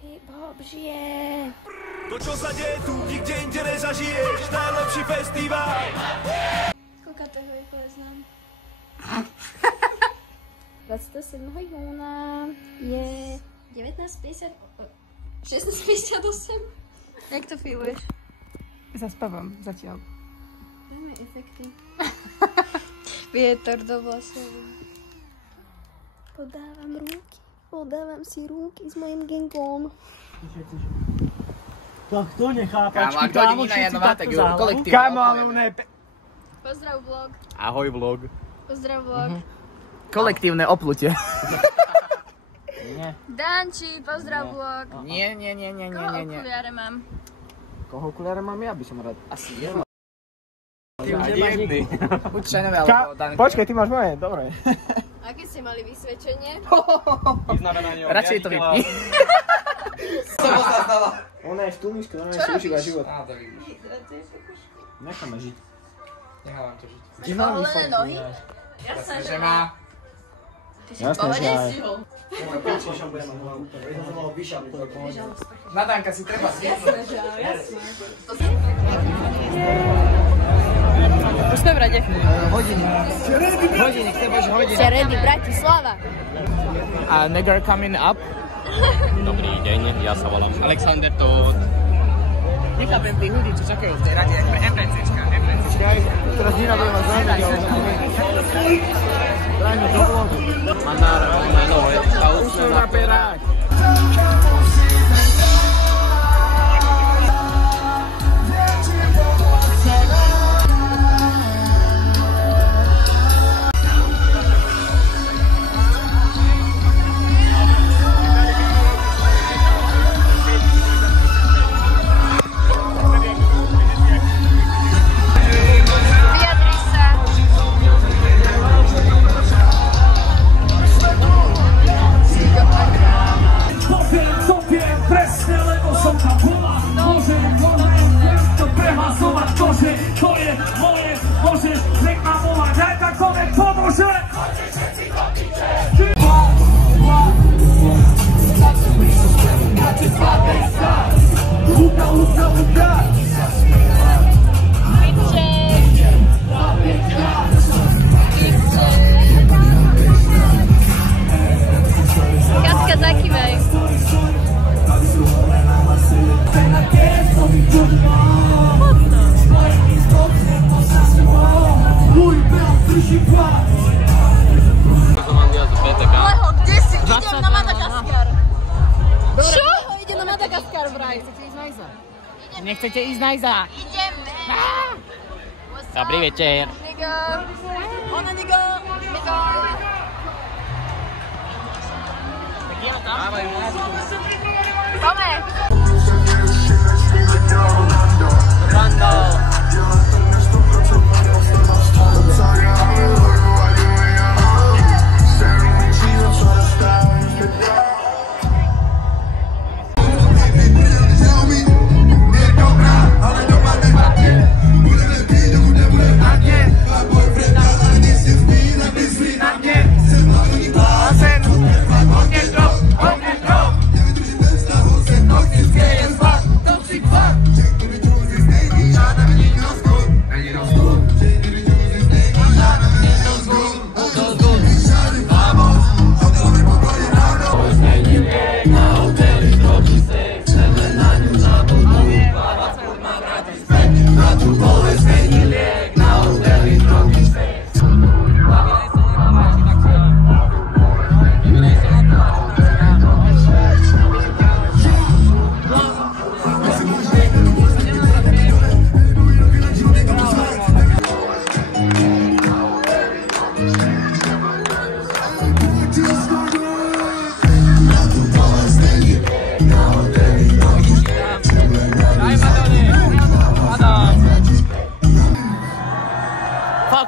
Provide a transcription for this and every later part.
Hip-hop žije. To, čo sa deje tu, nikde inde nezažiješ. Najlepší festival. Koľkatého je poznám? 27. júna je 19:50... 16:58. Jak to feeluješ? Zaspávam zatiaľ. Dajme efekty. Vietor do vlasov. Podávam si ruky s mojim gengom. Tak to nechápačky, kámo, kámo, všetci takto záleží. Kámo, ale ono je... Pozdrav vlog. Ahoj vlog. Pozdrav vlog. Kolektívne oplutie. Nie. Danči, pozdrav vlog. Nie. Koho okuliare mám? Koho okuliare mám ja, by som rád. Asi je. Ty už nemáš nikdy. Buď Čajnové, alebo Danke. Počkaj, ty máš moje, dobre. Aké ste mali vysvedčenie? Radšej to vypni. Ona je v tlmičku, ona je si užíva život. Á, to vidíš. Necháme žiť. Nechávam to žiť. Kde mám Poholené nohy? Jasné, že má. Ty si v pohode stihol. Nadanka si treba zjednúť. Už sme v rade. Hodiny, chceš hodiny. Ste ready, Bratislava? A nigger coming up. Dobrý deň, ja sa volám Alexander Todt. Nechápem tí ľudí, čo čakajú v tej rade, ako MPCčka. Teraz Nina bude mať zájmeť, ale... Dajme do vlogu. Mandar, meno, Už sú naperať. Katka, zakývaj. Leho, kde si? Idem na Madagaskar. Čo? Ide na Madagaskar vraj. Chcete ísť na Iza? Nechcete ísť na Iza? Ideme. Dobrý večer. Nigo. Ona Nigo. Nigo. Pome. Randall.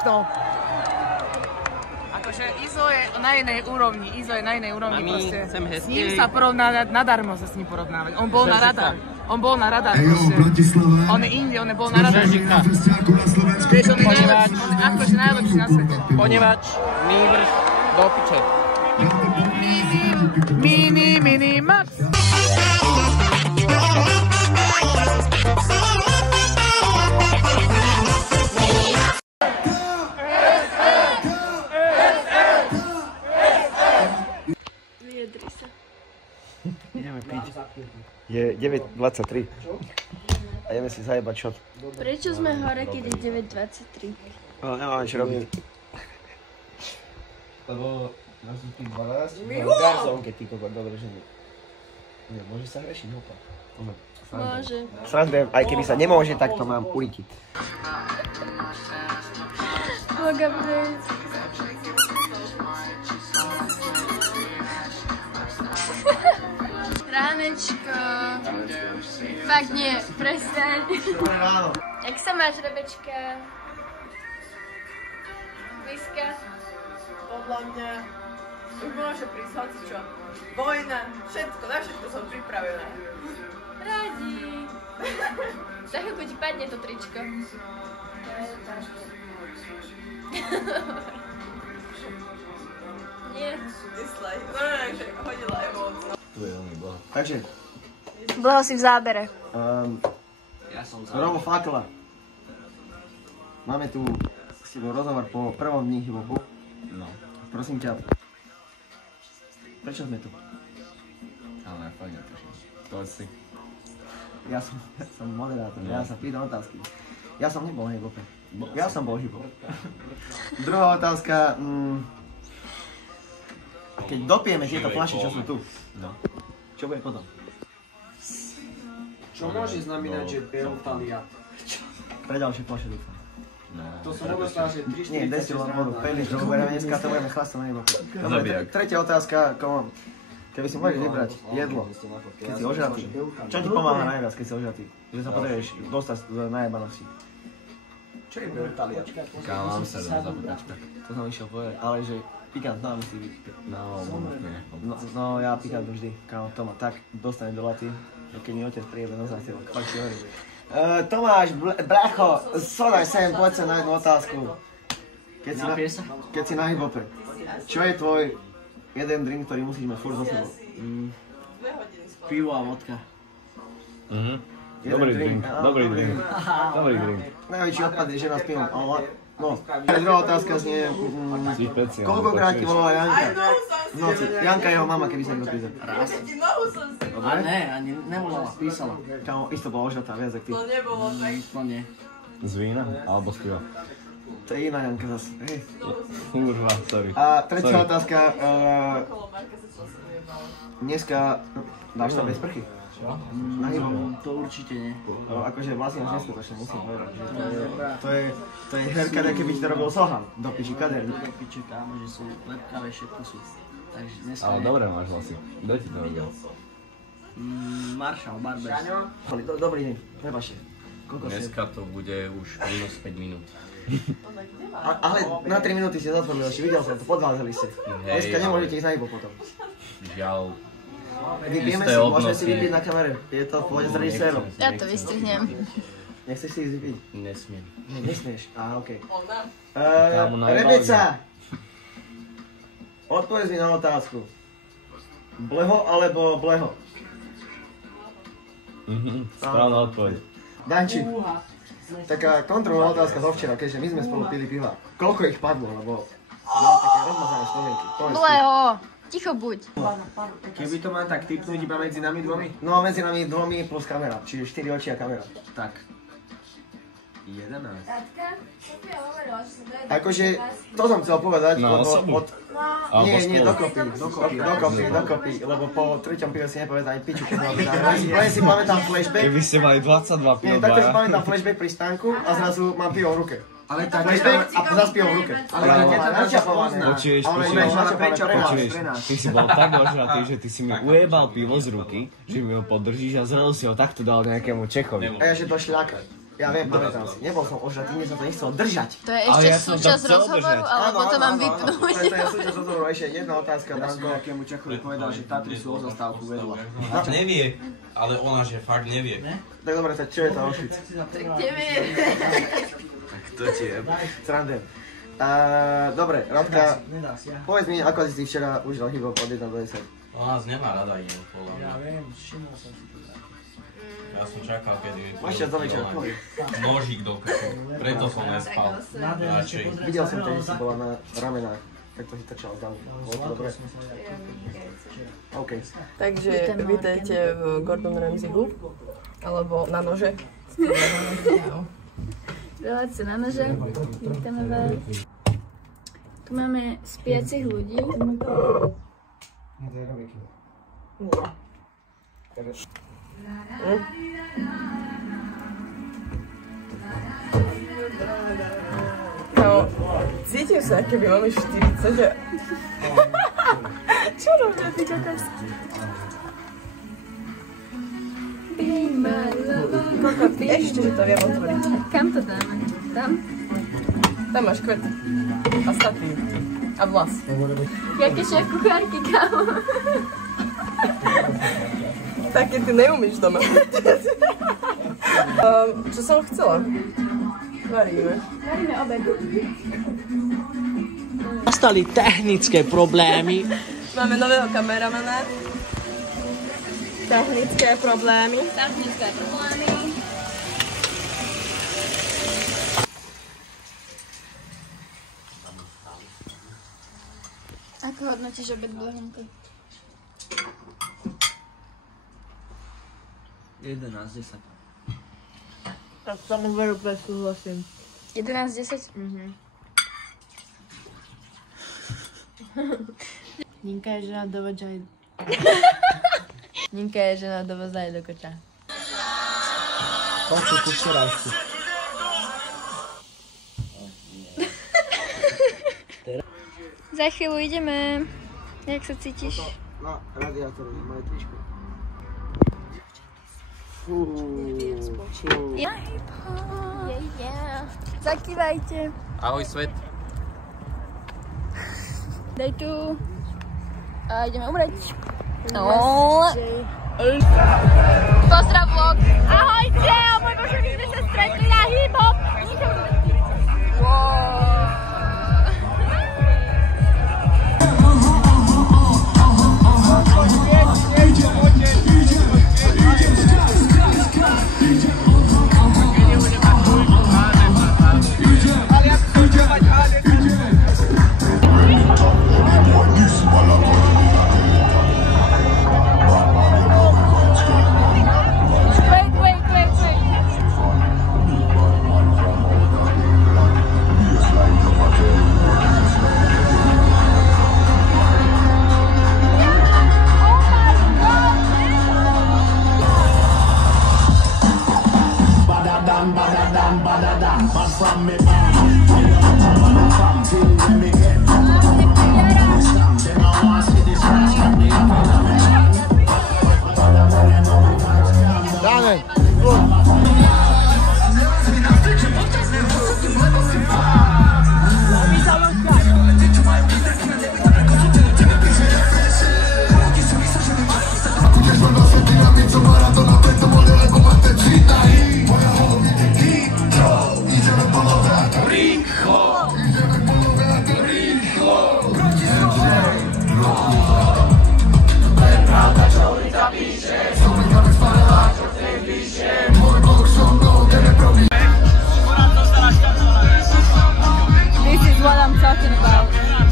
No. Akože Izo je na inej úrovni, proste. S ním sa porovná, nadarmo sa s ním porovnávať. On bol na radar, proste. On je inde, on bol na radar. Vieš, on je najlepší, on je akože najlepší na svete. Ponevač, Mývrš, do piče. Mini, max. Ideme piť. Je 9:23. A ideme si zajebať shot. Prečo sme hore, keď je 9:23? Ale nemáme čo robiť. Lebo nás sú tých 12. Garzónke, ty kokot, dobre, že nie. Nie, môže sa hrešiť, hopa. Môže. Srandujem, aj keby sa nemôže, tak to mám ulitiť. Boga brec. Ránečko. Fakt nie, prestaň. Ráno. Jak sa máš, Rebečka? Vyska? Podľa mňa už môže prísť hocičo. Vojna, všetko, na všetko som pripravená. Radi. Za chvíľku ti padne to tričko. Nie. Dislike. No, že hodila emóciu. Tu je veľmi boho. Takže, Blaho si v zábere. Robo Fakla. Máme tu s tebou rozhovor po prvom dni hip-hopu. No, Prosím ťa, prečo sme tu? ale fakt netuším. Povedz si. Ja som moderátor, ja sa pýtam otázky. Ja som nebol na hip-hope. Ja som bol hip-hop. Druhá otázka. Keď dopijeme tieto fľaše, čo sú tu, čo bude potom? Čo môže znamenať, že berú taliat? Pre ďalšie fľaše dúfam. No, To som mohol stáť, že 3-4 Nie, destilovanú vodu, 5 litrov, bereme dneska, to budeme chlastať na hip-hope. Dobre, tretia otázka, keby si mohli vybrať jedlo, keď si ožratý, čo ti pomáha najviac, keď si ožratý? Že sa potrebuješ dostať z najebanosti. Čo je berú taliat? Kámo, mám sa do zapokačka. To som išiel povedať, ale že pikantná musí byť. No ja pikant vždy, kámo, to ma tak dostane do laty, keď mi otec príjebe na zástevok, fakt si hovorím. Tomáš, bracho, sodaj sem, poď sa na jednu otázku. Keď si na hip-hope, čo je tvoj jeden drink, ktorý musíš mať furt so sebou? Pivo a vodka. Dobrý drink. Najväčší odpad je žena s pivom, ale no. Druhá otázka znie, koľkokrát ti volala Janka? V noci. Janka je jeho mama, keby sa niekto pýta. Raz. A ne, ani nevolala, písala. Kámo, isto bola ožratá viac, jak ty. To nebolo tak. No nie. Z vína? Alebo z piva? To je iná Janka zase. Kurva, sorry. A tretia otázka, dneska dáš to bez sprchy? Na hip-hop? To určite nie. Akože vlastne až neskutočne musím povedať, že to je herka, keby ti to robil Sohan, do piči kader. Do piče, kámo, že sú lepkavé, všetko sú. Takže dneska Ale nie. dobre máš vlasy. Kto ti to robil? Marshall, Barber. Dobrý deň, prepáčte. Dneska to bude už minus 5 minút. Ale na 3 minúty ste zatvorili oči, videl som to, podvádzali ste. Dneska nemôžete ísť na hip-hop potom. Žiaľ, Vypijeme si, môžeme si vypiť na kamere, je to v pohode s režisérom. Ja to vystrihnem. Nechceš si ísť vypiť? nesmiem. Nie, nesmieš, okej. Kámo, najebal Rebeca! Odpovedz mi na otázku. Bleho alebo bleho? Správna odpoveď. Danči, taká kontrolná otázka zo včera, keďže my sme spolu pili piva. Koľko ich padlo, lebo mám také rozmazané spomienky. Bleho, ticho buď. Keby to mám tak tipnúť iba medzi nami dvomi? No medzi nami dvomi plus kamera, čiže 4 oči a kamera. Tak. 11. Akože, to som chcel povedať, Na lebo osobu? Nie, dokopy, lebo po treťom pive si nepovedal ani piču, keď mal vydáť. Len si pamätám flashback. Keby ste mali 22 Nie, piv takto si dvaja. pamätám flashback pri stánku a zrazu mám pivo v ruke. Ale tak Flashback a zase pivo v ruke. Ale keď to načapované. Počuješ, Ale počuješ, načapované pre nás. ty si bol tak ožratý, že ty si mi ujebal pivo z ruky, že mi ho podržíš a zrazu si ho takto dal nejakému Čechovi. A ja, že to šľaka. Ja viem, pamätám si. Nebol som ožratý, nie som to nechcel držať. To je Ale ešte ja som to súčasť chcel rozhovoru, držať. alebo to mám Áno. vypnúť? To je súčasť rozhovoru. Ešte jedna otázka, Ja som Danko. nejakému Čechovi povedal, že Tatry sú o zastávku vedľa. Nevie, ale ona, že fakt nevie. Tak dobre, tak čo je to Auschwitz? Neviem. Kto ti je? Srandujem. Dobre, Radka, povedz mi, ako si včera užil hip-hop od 1 do 10. Ona nás nemá rada iný, podľa mňa. viem, všimol som si to tak. Ja som čakal, kedy mi Máš čas do večera, nožík do krku. Preto som nespal. Radšej. Videl som ťa, že si bola na ramenách. Tak to si trčal zdavu. Dobre. OK. Takže vítajte v Gordon Ramsayhu, alebo na nože. Relácia na nože, vítame vás. Tu máme spiacich ľudí. No, cítim sa, keby máme 40. Čo robia ty kakavský? Ešte, že to viem otvoriť. Kam to dáme? Tam? Tam máš kvety. A statív. A vlas. Jaké šéf kuchárky, kámo? Také ty neumíš doma. Čo som chcela? Varíme. Varíme obed. Nastali technické problémy. Máme nového kameramana. Technické problémy. Ako hodnotíš obed Blahonky? 11:10. Tak samozrejme úplne súhlasím. 11:10? Ninka je žena dovodzaj. Ninka je žena dovozaj do koča. Koľko tu včerajší? Za chvíľu ideme. Jak sa cítiš? Na radiátoru, moje tričko. Zakývajte. Ahoj svet. Daj tu. A ideme umrieť. No. Pozdrav vlog. Ahojte, o môj bože, my sme sa stretli na hip-hop.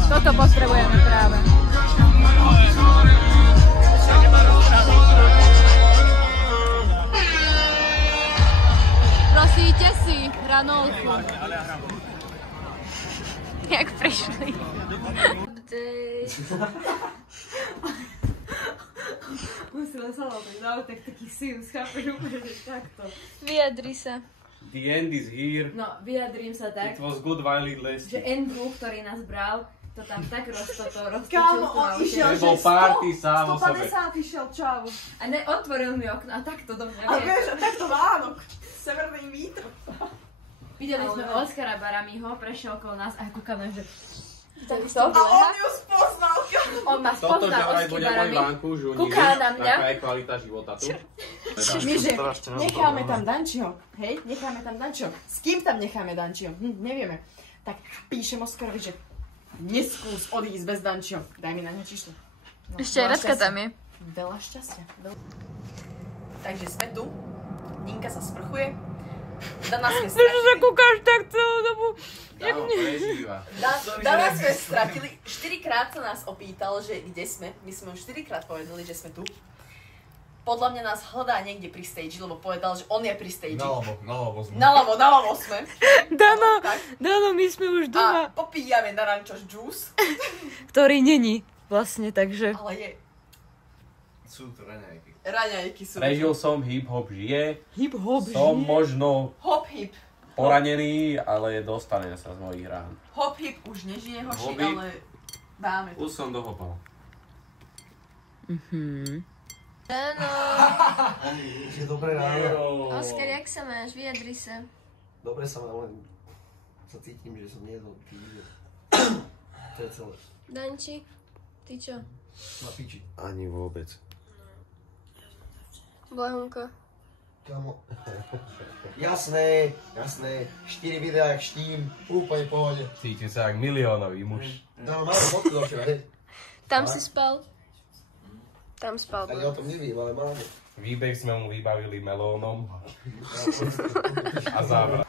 Toto potrebujeme práve. Prosíte si hranolku. Jak prišli. Musela sa lopiť, no tak taký sius, chápeš úplne, že takto. Vyjadri sa. The end is here. No, vyjadrím sa tak, It was good while it lasted. že Andrew, ktorý nás bral, to tam tak roztočil. Kámo, on išiel, že Nebol party sám o sebe. 150 išiel, čau. A ne, otvoril mi okno a takto do mňa. A vieš, a takto Vánok. Severný vítr. Videli sme Oskara Baramiho, prešiel okolo nás a kúkame, že... A on ju spoznal. On ma Toto, že spoznal, aj Oský bude môj Barami. Vánku, žuní, Kúká na mňa. taká je kvalita života tu. My, že necháme tam Dančiho, hej, necháme tam Dančiho. S kým tam necháme Dančiho? Nevieme. Tak píšem Oskarovi, že neskús odísť bez Dančiho. Daj mi na ňa číslo. No, Ešte aj Radka tam je. Veľa šťastia. Takže sme tu. Ninka sa sprchuje. Dana sme Prečo sa kúkaš tak celú dobu? Dáno prežíva. Dana sme stratili. 4-krát sa nás opýtal, že kde sme. My sme už 4-krát povedali, že sme tu. Podľa mňa nás hľadá niekde pri stage, lebo povedal, že on je pri stage. Naľavo sme. Naľavo sme. Dano, my sme už doma. A popíjame narančoš juice. Ktorý není vlastne, takže... Ale je. Sú to raňajky. Raňajky sú. Prežil som, hip-hop žije. Hip-hop žije? Som možno Hop-hip. poranený, ale dostane sa z mojich rán. Hop-hip už nežije hoši, Hop-hip? ale dáme to. Už som dohopal. Áno. Je dobré ráno. Oskar, jak sa máš? Vyjadri sa. Dobre sa mám, len sa cítim, že som nejedol týždeň. To je celé. Danči, ty čo? Na piči. Ani vôbec. Blahunko. Kamo. Jasné. 4 videá jak štím, úplne v pohode. Cítim sa jak miliónový muž. Tam máme fotku do včera, hej. Tam si spal? Tam spal. Tak ja o tom nevím, ale máme. Výbeh sme mu vybavili melónom a zábra.